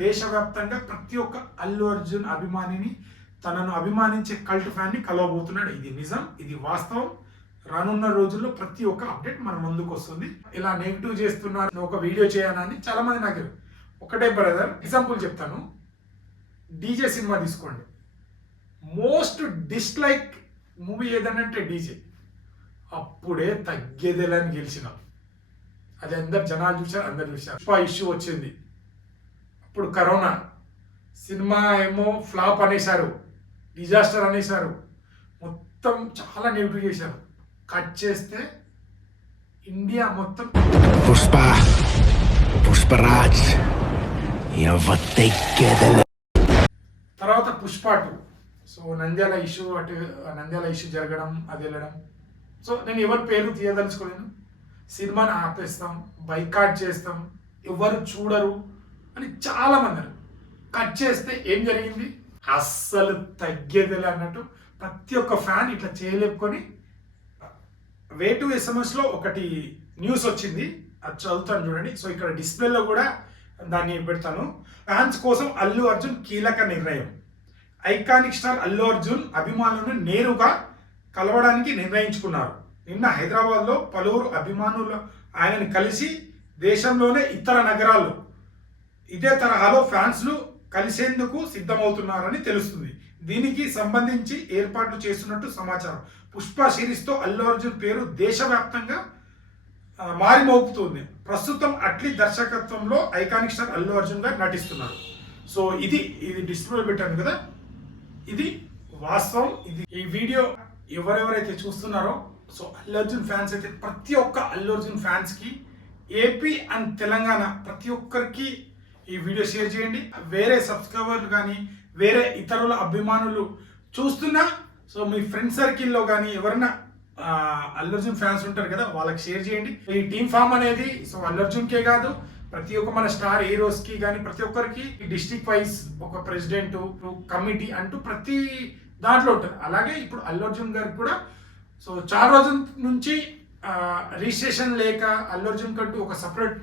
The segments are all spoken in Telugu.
దేశవ్యాప్తంగా ప్రతి ఒక్క అల్లు అర్జున్ అభిమానిని తనను అభిమానించే కల్ట్ ఫ్యాన్ని కలవబోతున్నాడు. ఇది నిజం ఇది వాస్తవం. రానున్న రోజుల్లో ప్రతి ఒక్క అప్డేట్ మన ముందుకు వస్తుంది. ఇలా నెగిటివ్ చేస్తున్నారు ఒక వీడియో చేయాలని చాలా మంది నాకు ఒకటే బ్రదర్ ఎగ్జాంపుల్ చెప్తాను. డీజే సినిమా తీసుకోండి. మోస్ట్ డిస్లైక్ మూవీ ఏదనంటే డీజే. అప్పుడే తగ్గేదేలని గెలిచినాం. అది అందరు జనాలు చూశారు అందరు చూశారు. ఇష్యూ వచ్చింది. అప్పుడు కరోనా. సినిమా ఏమో ఫ్లాప్ అనేశారు. డిజాస్టర్ అనేశారు. మొత్తం చాలా నెగిటివ్ చేశారు. కట్ చేస్తే ఇండియా మొత్తం పుష్ప పుష్పరాజ్ తర్వాత Pushpa two. So Nandyal issue అటు నంద్యాల ఇష్యూ జరగడం అది వెళ్ళడం. సో నేను ఎవరి పేరు తీయదలుచుకోలేను. సినిమాని ఆపేస్తాం బైకాట్ చేస్తాం. ఎవరు చూడరు. అని చాలా మంది కట్ చేస్తే ఏం జరిగింది? అస్సలు తగ్గేదిలే అన్నట్టు ప్రతి ఒక్క ఫ్యాన్ ఇట్లా చేయలేపుకొని వే టు ఎస్ఎంఎస్లో ఒకటి న్యూస్ వచ్చింది. అది చదువుతాను చూడండి. సో ఇక్కడ డిస్ప్లేలో కూడా దాన్ని పెడతాను. ఫ్యాన్స్ కోసం అల్లు అర్జున్ కీలక నిర్ణయం. ఐకానిక్ స్టార్ అల్లు అర్జున్ అభిమానులను నేరుగా కలవడానికి నిర్ణయించుకున్నారు. నిన్న హైదరాబాద్లో పలువురు అభిమానులు ఆయన కలిసి దేశంలోనే ఇతర నగరాల్లో ఇదే తరహాలో ఫ్యాన్స్లు కలిసేందుకు సిద్ధమవుతున్నారని తెలుస్తుంది. దీనికి సంబంధించి ఏర్పాట్లు చేస్తున్నట్టు సమాచారం. పుష్ప సిరీస్తో అల్లు అర్జున్ పేరు దేశవ్యాప్తంగా మారిమోపుతుంది ప్రస్తుతం అట్లీ దర్శకత్వంలో ఐకానిక్ స్టార్ అల్లు అర్జున్ గారు నటిస్తున్నారు. సో ఇది ఇది డిస్ప్లే పెట్టాను కదా. ఇది వాస్తవం. ఇది ఈ వీడియో ఎవరెవరైతే చూస్తున్నారో సో అల్లు అర్జున్ ఫ్యాన్స్ అయితే ప్రతి ఒక్క అల్లు అర్జున్ ఫ్యాన్స్కి ఏపీ అండ్ తెలంగాణ ప్రతి ఒక్కరికి ఈ వీడియో షేర్ చేయండి. వేరే సబ్స్క్రైబర్లు కానీ వేరే ఇతరుల అభిమానులు చూస్తున్నా సో మీ ఫ్రెండ్ సర్కిల్లో కానీ ఎవరైనా అల్లర్జున్ అర్జున్ ఫ్యాన్స్ ఉంటారు కదా వాళ్ళకి షేర్ చేయండి. ఈ టీమ్ ఫామ్ అనేది సో అల్లు అర్జున్కే కాదు ప్రతి ఒక్క మన స్టార్ హీరోస్కి కానీ ప్రతి ఒక్కరికి డిస్ట్రిక్ట్ వైజ్ ఒక ప్రెసిడెంట్ కమిటీ అంటూ ప్రతి దాంట్లో ఉంటుంది. అలాగే ఇప్పుడు అల్లు అర్జున్ గారికి కూడా సో చాలా రోజుల నుంచి రిజిస్ట్రేషన్ లేక అల్లు అర్జున్ కంటూ ఒక సపరేట్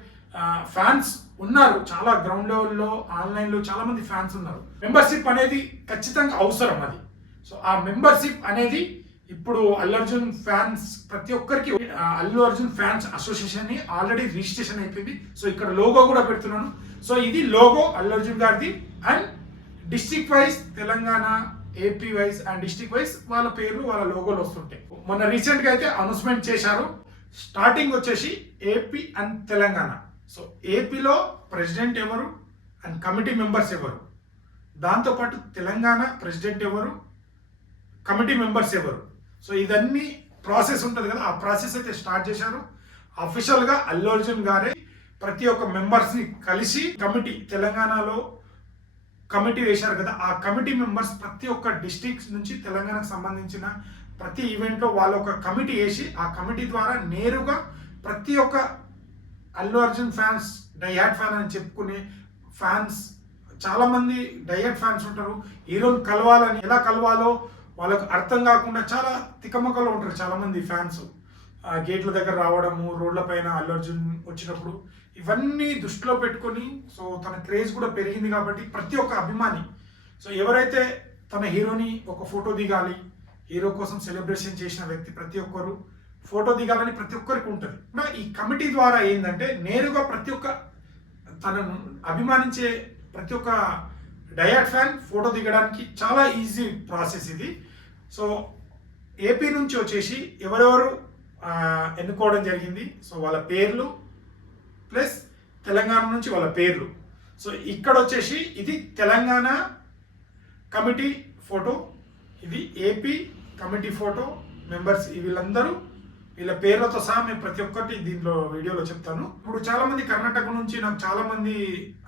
ఫ్యాన్స్ ఉన్నారు. చాలా గ్రౌండ్ లెవెల్లో ఆన్లైన్లో చాలా మంది ఫ్యాన్స్ ఉన్నారు. మెంబర్షిప్ అనేది ఖచ్చితంగా అవసరం అది. సో ఆ మెంబర్షిప్ అనేది ఇప్పుడు అల్లు అర్జున్ ఫ్యాన్స్ ప్రతి ఒక్కరికి అల్లు అర్జున్ ఫ్యాన్స్ అసోసియేషన్ని ఆల్రెడీ రిజిస్ట్రేషన్ అయిపోయింది. సో ఇక్కడ లోగో కూడా పెడుతున్నాను. సో ఇది లోగో అల్లు అర్జున్ గారిది and district wise Telangana AP wise and district wise వాళ్ళ పేర్లు వాళ్ళ లోగోలు వస్తుంటాయి. మొన్న రీసెంట్గా అయితే అనౌన్స్మెంట్ చేశారు. స్టార్టింగ్ వచ్చేసి ఏపీ అండ్ తెలంగాణ సో ఏపీలో ప్రెసిడెంట్ ఎవరు అండ్ కమిటీ మెంబర్స్ ఎవరు? దాంతోపాటు తెలంగాణ ప్రెసిడెంట్ ఎవరు? కమిటీ మెంబర్స్ ఎవరు? సో ఇదన్నీ ప్రాసెస్ ఉంటుంది కదా ఆ ప్రాసెస్ అయితే స్టార్ట్ చేశారు. అఫీషియల్గా అల్లు అర్జున్ గారే ప్రతి ఒక్క మెంబర్స్ని కలిసి కమిటీ తెలంగాణలో కమిటీ వేశారు కదా ఆ కమిటీ మెంబర్స్ ప్రతి ఒక్క డిస్ట్రిక్ట్స్ నుంచి తెలంగాణకు సంబంధించిన ప్రతి ఈవెంట్లో వాళ్ళ ఒక కమిటీ వేసి ఆ కమిటీ ద్వారా నేరుగా ప్రతి ఒక్క అల్లు అర్జున్ ఫ్యాన్స్ డయాట్ ఫ్యాన్ అని చెప్పుకునే ఫ్యాన్స్ చాలామంది డయాట్ ఫ్యాన్స్ ఉంటారు. హీరోని కలవాలని ఎలా కలవాలో వాళ్ళకు అర్థం కాకుండా చాలా తికమకలో ఉంటారు చాలామంది ఫ్యాన్స్. ఆ గేట్ల దగ్గర రావడము రోడ్ల పైన అల్లు అర్జున్ వచ్చినప్పుడు ఇవన్నీ దృష్టిలో పెట్టుకొని సో తన క్రేజ్ కూడా పెరిగింది కాబట్టి ప్రతి ఒక్క అభిమాని. సో ఎవరైతే తన హీరోని ఒక ఫోటో దిగాలి హీరో కోసం సెలబ్రేషన్ చేసిన వ్యక్తి ప్రతి ఒక్కరు ఫోటో దిగాలని ప్రతి ఒక్కరికి ఉంటుంది. ఈ కమిటీ ద్వారా ఏంటంటే నేరుగా ప్రతి ఒక్క తనను అభిమానించే ప్రతి ఒక్క డయాట్ ఫ్యాన్ ఫోటో దిగడానికి చాలా ఈజీ ప్రాసెస్ ఇది. సో ఏపీ నుంచి వచ్చేసి ఎవరెవరు ఎన్నుకోవడం జరిగింది. సో వాళ్ళ పేర్లు ప్లస్ తెలంగాణ నుంచి వాళ్ళ పేర్లు. సో ఇక్కడ వచ్చేసి ఇది తెలంగాణ కమిటీ ఫోటో ఇది ఏపీ కమిటీ ఫోటో మెంబర్స్ వీళ్ళందరూ వీళ్ళ పేర్లతో సహా మేము ప్రతి ఒక్కటి దీంట్లో వీడియోలో చెప్తాను. ఇప్పుడు చాలా మంది కర్ణాటక నుంచి నాకు చాలా మంది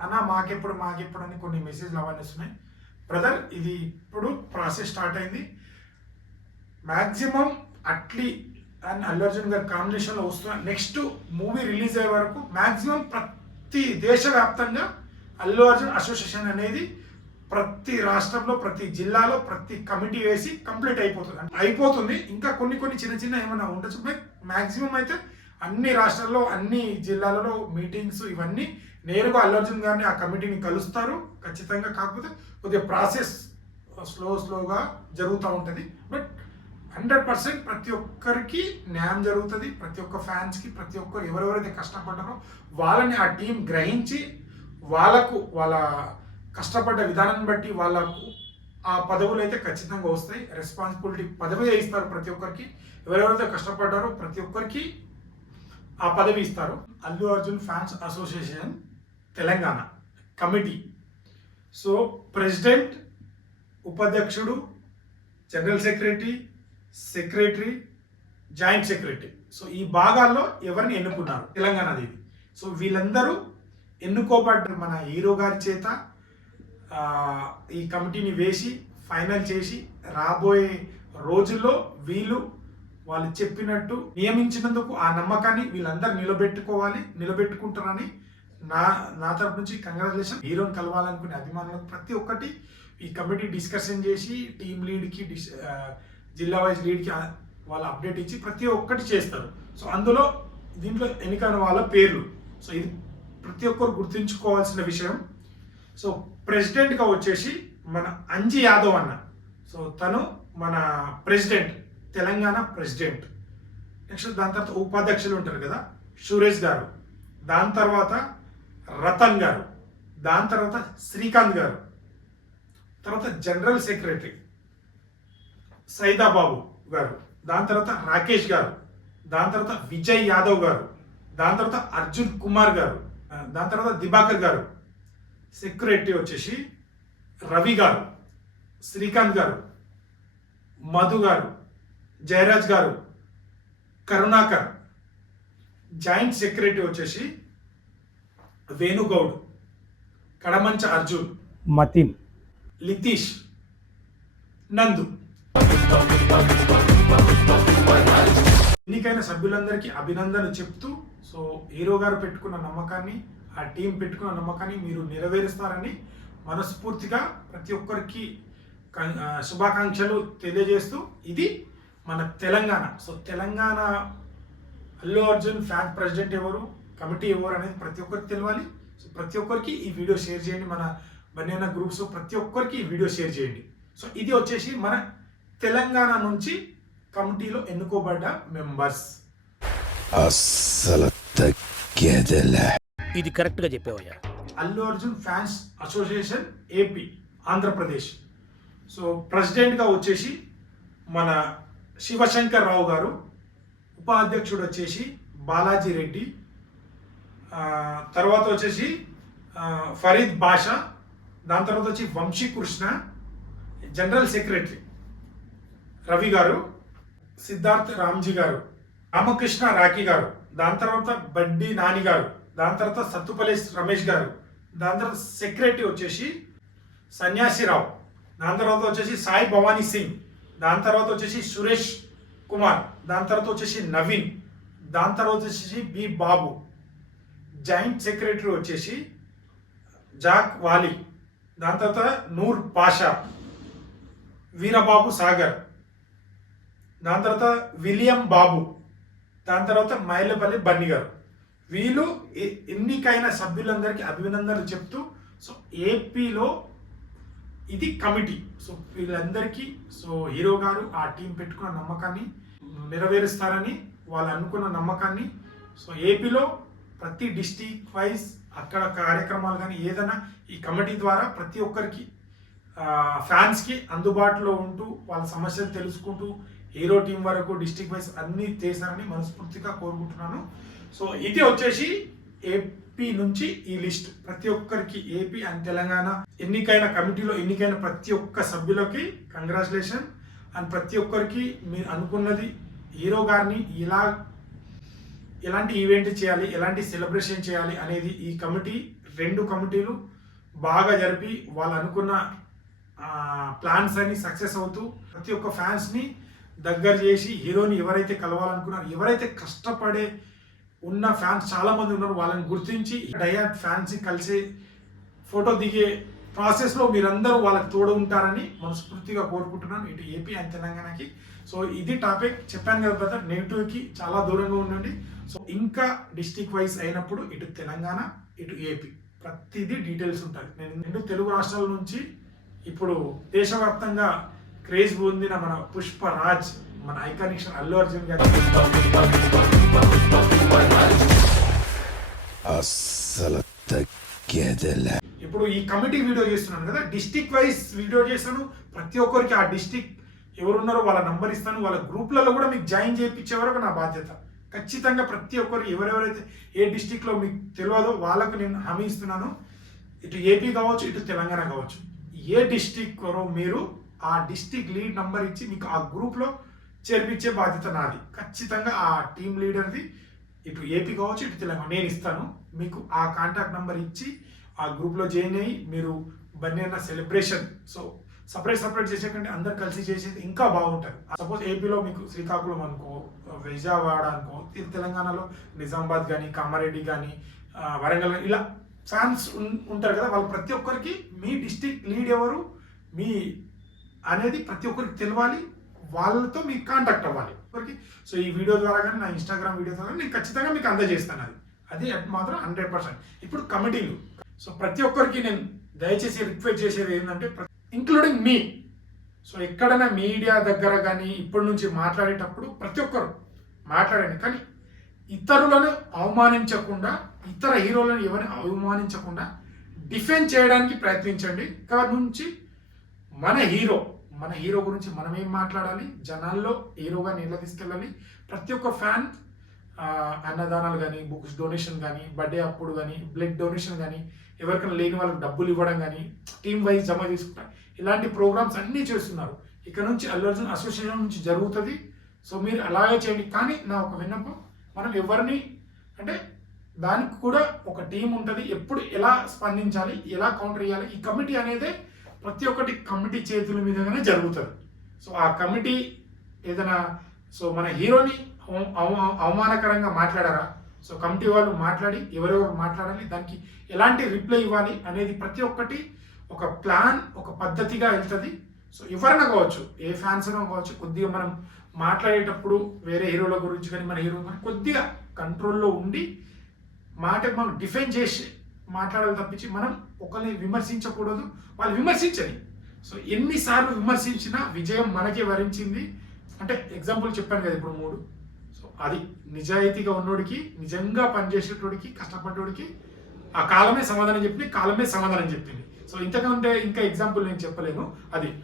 అన్న మాకెప్పుడు మాకెప్పుడు అని కొన్ని మెసేజ్లు అవన్నీ వస్తున్నాయి. బ్రదర్ ఇది ఇప్పుడు ప్రాసెస్ స్టార్ట్ అయింది. మ్యాక్సిమం అట్లీ అండ్ అల్లు అర్జున్ గారి కాంబినేషన్లో వస్తున్న నెక్స్ట్ మూవీ రిలీజ్ అయ్యే వరకు మ్యాక్సిమం ప్రతి దేశవ్యాప్తంగా అల్లు అర్జున్ అసోసియేషన్ అనేది ప్రతి రాష్ట్రంలో ప్రతి జిల్లాలో ప్రతి కమిటీ వేసి కంప్లీట్ అయిపోతుంది. అయిపోతుంది. ఇంకా కొన్ని కొన్ని చిన్న చిన్న ఏమైనా ఉండొచ్చు. మ్యాక్సిమం అయితే అన్ని రాష్ట్రాల్లో అన్ని జిల్లాలలో మీటింగ్స్ ఇవన్నీ నేరుగా అల్లర్జున్ గారిని ఆ కమిటీని కలుస్తారు. ఖచ్చితంగా కాకపోతే కొద్దిగా ప్రాసెస్ స్లో స్లోగా జరుగుతూ ఉంటుంది. బట్ హండ్రెడ్ పర్సెంట్ ప్రతి ఒక్కరికి న్యాయం జరుగుతుంది. ప్రతి ఒక్క ఫ్యాన్స్కి ప్రతి ఒక్కరు ఎవరెవరైతే కష్టపడ్డారో వాళ్ళని ఆ టీం గ్రహించి వాళ్ళకు వాళ్ళ కష్టపడ్డ విధానాన్ని బట్టి వాళ్ళకు ఆ పదవులు అయితే ఖచ్చితంగా వస్తాయి. రెస్పాన్సిబిలిటీ పదవి ఇస్తారు ప్రతి ఒక్కరికి. ఎవరెవరైతే కష్టపడ్డారో ప్రతి ఒక్కరికి ఆ పదవి ఇస్తారు. Allu Arjun fans association Telangana committee. So president ఉపాధ్యక్షుడు general secretary secretary joint secretary. So ఈ భాగాల్లో ఎవరిని ఎన్నుకున్నారు? తెలంగాణది. ఇది సో వీళ్ళందరూ ఎన్నుకోబడ్డారు మన హీరో గారి చేత ఈ కమిటీని వేసి ఫైనల్ చేసి రాబోయే రోజుల్లో వీళ్ళు వాళ్ళు చెప్పినట్టు నియమించినందుకు ఆ నమ్మకాన్ని వీళ్ళందరూ నిలబెట్టుకోవాలి నిలబెట్టుకుంటారని నా నా తరపు నుంచి కంగ్రాచులేషన్. హీరోని కలవాలనుకునే అభిమానులకు ప్రతి ఒక్కటి ఈ కమిటీ డిస్కషన్ చేసి టీమ్ లీడ్కి డిస్ జిల్లా వైజ్ లీడ్కి వాళ్ళు వాళ్ళ అప్డేట్ ఇచ్చి ప్రతి ఒక్కటి చేస్తారు. సో అందులో దీంట్లో ఎన్నికైన వాళ్ళ పేర్లు. సో ఇది ప్రతి ఒక్కరు గుర్తుంచుకోవాల్సిన విషయం. సో ప్రెసిడెంట్గా వచ్చేసి మన అంజి యాదవ్ అన్న. సో తను మన ప్రెసిడెంట్ తెలంగాణ ప్రెసిడెంట్. నెక్స్ట్ దాని తర్వాత ఉపాధ్యక్షులు ఉంటారు కదా సురేష్ గారు. దాని తర్వాత రతన్ గారు. దాని తర్వాత శ్రీకాంత్ గారు. తర్వాత జనరల్ సెక్రటరీ సైదాబాబు గారు. దాని తర్వాత రాకేష్ గారు. దాని తర్వాత విజయ్ యాదవ్ గారు. దాని తర్వాత అర్జున్ కుమార్ గారు. దాని తర్వాత దిబాకర్ గారు. సెక్రటరీ వచ్చేసి రవి గారు శ్రీకాంత్ గారు మధు గారు జయరాజ్ గారు కరుణాకర్ జాయింట్ సెక్రటరీ వచ్చేసి వేణుగౌడ్ కడమంచ అర్జున్ మతిన్ లితీష్ నందు. ఎన్నికైన సభ్యులందరికీ అభినందనలు చెప్తూ సో హీరో గారు పెట్టుకున్న నమ్మకాన్ని ఆ టీం పెట్టుకున్న నమ్మకాన్ని మీరు నెరవేరుస్తారని మనస్ఫూర్తిగా ప్రతి ఒక్కరికి శుభాకాంక్షలు తెలియజేస్తూ ఇది మన Telangana. So Telangana Allu Arjun fan president ఎవరు కమిటీ ఎవరు అనేది ప్రతి ఒక్కరికి తెలియాలి సో ప్రతి ఒక్కరికి ఈ వీడియో షేర్ చేయండి. మన బన్యాన గ్రూప్స్ ప్రతి ఒక్కరికి ఈ వీడియో షేర్ చేయండి. సో ఇది వచ్చేసి మన తెలంగాణ నుంచి కమిటీలో ఎన్నుకోబడ్డ మెంబర్స్. అస్సలు తగ్గేదిలే. ఇది కరెక్ట్గా చెప్పేవయ్యా. Allu Arjun fans association AP Andhra Pradesh. So ప్రెసిడెంట్గా వచ్చేసి మన శివశంకర్ రావు గారు ఉపాధ్యక్షుడు వచ్చేసి బాలాజీ రెడ్డి తర్వాత వచ్చేసి ఫరీద్ బాషా దాని తర్వాత వచ్చి వంశీ కృష్ణ జనరల్ సెక్రటరీ రవి గారు సిద్ధార్థ్ రామ్జీ గారు రామకృష్ణ రాఖీ గారు దాని తర్వాత బడ్డీ నాని గారు. దాని తర్వాత సత్తుపల్లి రమేష్ గారు. దాని తర్వాత సెక్రటరీ వచ్చేసి సన్యాసిరావు. దాని తర్వాత వచ్చేసి సాయి భవానీ సింగ్. దాని తర్వాత వచ్చేసి సురేష్ కుమార్. దాని తర్వాత వచ్చేసి నవీన్. దాని తర్వాత వచ్చేసి బి బాబు. జాయింట్ సెక్రటరీ వచ్చేసి జాక్ వాలి. దాని తర్వాత నూర్ పాషా. వీరబాబు సాగర్. దాని తర్వాత విలియం బాబు. దాని తర్వాత మైలపల్లి బన్ని గారు. వీళ్ళు ఎన్నికైనా ఎన్నికైన సభ్యులందరికీ అభినందనలు చెప్తూ సో ఏపీలో ఇది కమిటీ. సో వీళ్ళందరికీ సో హీరో గారు ఆ టీం పెట్టుకున్న నమ్మకాన్ని నెరవేరుస్తారని వాళ్ళు అనుకున్న నమ్మకాన్ని సో ఏపీలో ప్రతి డిస్టిక్ వైజ్ అక్కడ కార్యక్రమాలు కానీ ఏదైనా ఈ కమిటీ ద్వారా ప్రతి ఒక్కరికి ఫ్యాన్స్కి అందుబాటులో ఉంటూ వాళ్ళ సమస్యలు తెలుసుకుంటూ హీరో టీం వరకు డిస్టిక్ వైజ్ అన్ని చేశారని మనస్ఫూర్తిగా కోరుకుంటున్నాను. సో ఇది వచ్చేసి ఏపీ నుంచి ఈ లిస్ట్. ప్రతి ఒక్కరికి ఏపీ అండ్ తెలంగాణ ఎన్నికైన కమిటీలో ఎన్నికైన ప్రతి ఒక్క సభ్యులకి కంగ్రాచులేషన్. అండ్ ప్రతి ఒక్కరికి మీరు అనుకున్నది హీరో గారిని ఇలా ఎలాంటి ఈవెంట్ చేయాలి ఎలాంటి సెలబ్రేషన్ చేయాలి అనేది ఈ కమిటీ రెండు కమిటీలు బాగా జరిపి వాళ్ళు అనుకున్న ప్లాన్స్ అన్ని సక్సెస్ అవుతూ ప్రతి ఒక్క ఫ్యాన్స్ని దగ్గర చేసి హీరోని ఎవరైతే కలవాలనుకున్నారో ఎవరైతే కష్టపడే ఉన్న ఫ్యాన్స్ చాలామంది ఉన్నారు. వాళ్ళని గుర్తించి డయాన్ ఫ్యాన్స్ కలిసి ఫోటో దిగే ప్రాసెస్లో మీరందరూ వాళ్ళకి తోడు ఉంటారని మనస్ఫూర్తిగా కోరుకుంటున్నాను. ఇటు ఏపీ అండ్ తెలంగాణకి. సో ఇది టాపిక్. చెప్పాను కదా బ్రదర్ నెగిటివ్కి చాలా దూరంగా ఉండండి. సో ఇంకా డిస్టిక్ వైజ్ అయినప్పుడు ఇటు తెలంగాణ ఇటు ఏపీ ప్రతిదీ డీటెయిల్స్ ఉంటుంది నేను రెండు తెలుగు రాష్ట్రాల నుంచి ఇప్పుడు దేశవ్యాప్తంగా క్రేజ్ పొందిన మన పుష్ప రాజ్ మన ఐకానిక్ అల్లు అర్జున్ గారి. తగ్గేదిలే. ఇప్పుడు ఈ కమిటీ వీడియో చేస్తున్నాను కదా డిస్టిక్ వైజ్ వీడియో చేస్తాను ప్రతి ఒక్కరికి ఆ డిస్టిక్ ఎవరున్నారో వాళ్ళ నంబర్ ఇస్తాను. వాళ్ళ గ్రూప్లలో కూడా మీకు జాయిన్ చేయించే వరకు నా బాధ్యత. ఖచ్చితంగా ప్రతి ఒక్కరు ఎవరెవరైతే ఏ డిస్టిక్లో మీకు తెలియదో వాళ్ళకు నేను హామీ ఇస్తున్నాను. ఇటు ఏపీ కావచ్చు ఇటు తెలంగాణ కావచ్చు. ఏ డిస్టిక్ మీరు ఆ డిస్టిక్ లీడ్ నంబర్ ఇచ్చి మీకు ఆ గ్రూప్లో చేర్పించే బాధ్యత నాది. ఖచ్చితంగా ఆ టీం లీడర్ది ఇటు ఏపీ కావచ్చు ఇటు తెలంగాణ. నేను ఇస్తాను. మీకు ఆ కాంటాక్ట్ నెంబర్ ఇచ్చి ఆ గ్రూప్లో జాయిన్ అయ్యి మీరు Bunny celebration. So separate separate చేసేకంటే అందరు కలిసి చేసేది ఇంకా బాగుంటుంది. సపోజ్ ఏపీలో మీకు శ్రీకాకుళం అనుకో విజయవాడ అనుకో తెలంగాణలో నిజామాబాద్ కానీ కామారెడ్డి కానీ వరంగల్ ఇలా ఫ్యాన్స్ ఉంటారు కదా. వాళ్ళు ప్రతి ఒక్కరికి మీ డిస్టిక్ లీడ్ ఎవరు? మీ అనేది ప్రతి ఒక్కరికి తెలవాలి. వాళ్ళతో మీకు కాంటాక్ట్ అవ్వాలి. ఓకే సో ఈ వీడియో ద్వారా కానీ నా ఇన్స్టాగ్రామ్ వీడియో ద్వారా నేను ఖచ్చితంగా మీకు అందజేస్తాను అది. అది అది మాత్రం హండ్రెడ్ పర్సెంట్ ఇప్పుడు కమిటీలు సో ప్రతి ఒక్కరికి నేను దయచేసి రిక్వెస్ట్ చేసేది ఏంటంటే ఇంక్లూడింగ్ మీ సో ఎక్కడైనా మీడియా దగ్గర కానీ ఇప్పటి నుంచి మాట్లాడేటప్పుడు ప్రతి ఒక్కరు మాట్లాడండి. కానీ ఇతరులను అవమానించకుండా ఇతర హీరోలను ఎవరిని అవమానించకుండా డిఫెండ్ చేయడానికి ప్రయత్నించండి. ఇక్కడ నుంచి మన హీరో మన హీరో గురించి మనం ఏం మాట్లాడాలి? జనాల్లో హీరోగా నీళ్ళ తీసుకెళ్ళాలి? ప్రతి ఒక్క ఫ్యాన్ అన్నదానాలు కానీ బుక్స్ డొనేషన్ కానీ బర్త్డే అప్పుడు కానీ బ్లడ్ డొనేషన్ కానీ ఎవరికైనా లేని వాళ్ళకి డబ్బులు ఇవ్వడం కానీ టీం వైజ్ జమ తీసుకుంటాం ఇలాంటి ప్రోగ్రామ్స్ అన్నీ చేస్తున్నారు. ఇక్కడ నుంచి అల్లు అర్జున్ అసోసియేషన్ నుంచి జరుగుతుంది. సో మీరు అలాగే చేయండి. కానీ నా ఒక విన్నపం మనం ఎవరిని అంటే దానికి కూడా ఒక టీం ఉంటుంది. ఎప్పుడు ఎలా స్పందించాలి? ఎలా కౌంటర్ చేయాలి? ఈ కమిటీ అనేదే ప్రతి ఒక్కటి కమిటీ చేతుల మీదగానే జరుగుతుంది. సో ఆ కమిటీ ఏదైనా సో మన హీరోని అవమానకరంగా మాట్లాడారా? సో కమిటీ వాళ్ళు మాట్లాడి ఎవరెవరు మాట్లాడాలి దానికి ఎలాంటి రిప్లై ఇవ్వాలి అనేది ప్రతి ఒక్కటి ఒక ప్లాన్ ఒక పద్ధతిగా వెళ్తుంది. సో ఎవరైనా కావచ్చు ఏ ఫ్యాన్స్ అయినా కావచ్చు కొద్దిగా మనం మాట్లాడేటప్పుడు వేరే హీరోల గురించి కానీ మన హీరో కానీ కొద్దిగా కంట్రోల్లో ఉండి మాట మనం డిఫెండ్ చేసి మాట్లాడాలి తప్పించి మనం ఒకరిని విమర్శించకూడదు వాళ్ళు విమర్శించని. సో ఎన్నిసార్లు విమర్శించినా విజయం మనకే వరించింది. అంటే ఎగ్జాంపుల్ చెప్పాను కదా ఇప్పుడు మూడు. సో అది నిజాయితీగా ఉన్నోడికి నిజంగా పనిచేసేటోడికి కష్టపడ్డోడికి ఆ కాలమే సమాధానం చెప్పింది కాలమే సమాధానం చెప్పింది. సో ఇంతకంటే ఇంకా ఎగ్జాంపుల్ నేను చెప్పలేను. అది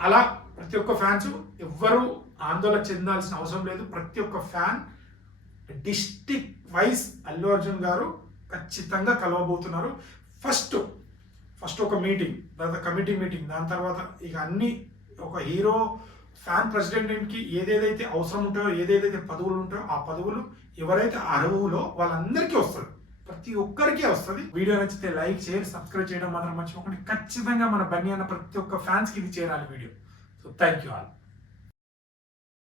అలా ప్రతి ఒక్క ఫ్యాన్స్ ఎవ్వరూ ఆందోళన చెందాల్సిన అవసరం లేదు. ప్రతి ఒక్క fan district wise Allu Arjun garu ఖచ్చితంగా కలవబోతున్నారు. ఫస్ట్ ఫస్ట్ ఒక మీటింగ్ తర్వాత కమిటీ మీటింగ్ దాని తర్వాత ఇక అన్ని ఒక హీరో ఫ్యాన్ ప్రెసిడెంట్కి ఏదేదైతే అవసరం ఉంటాయో ఏదేదైతే పదవులు ఉంటాయో ఆ పదవులు ఎవరైతే అర్హులో వాళ్ళందరికీ వస్తుంది. ప్రతి ఒక్కరికి వస్తుంది. వీడియో నచ్చితే లైక్ షేర్ సబ్స్క్రైబ్ చేయడం మాత్రం మర్చిపోకండి. ఖచ్చితంగా మన బన్నీ అన్న ప్రతి ఒక్క ఫ్యాన్స్కి ఇది చేరాలి video. So thank you all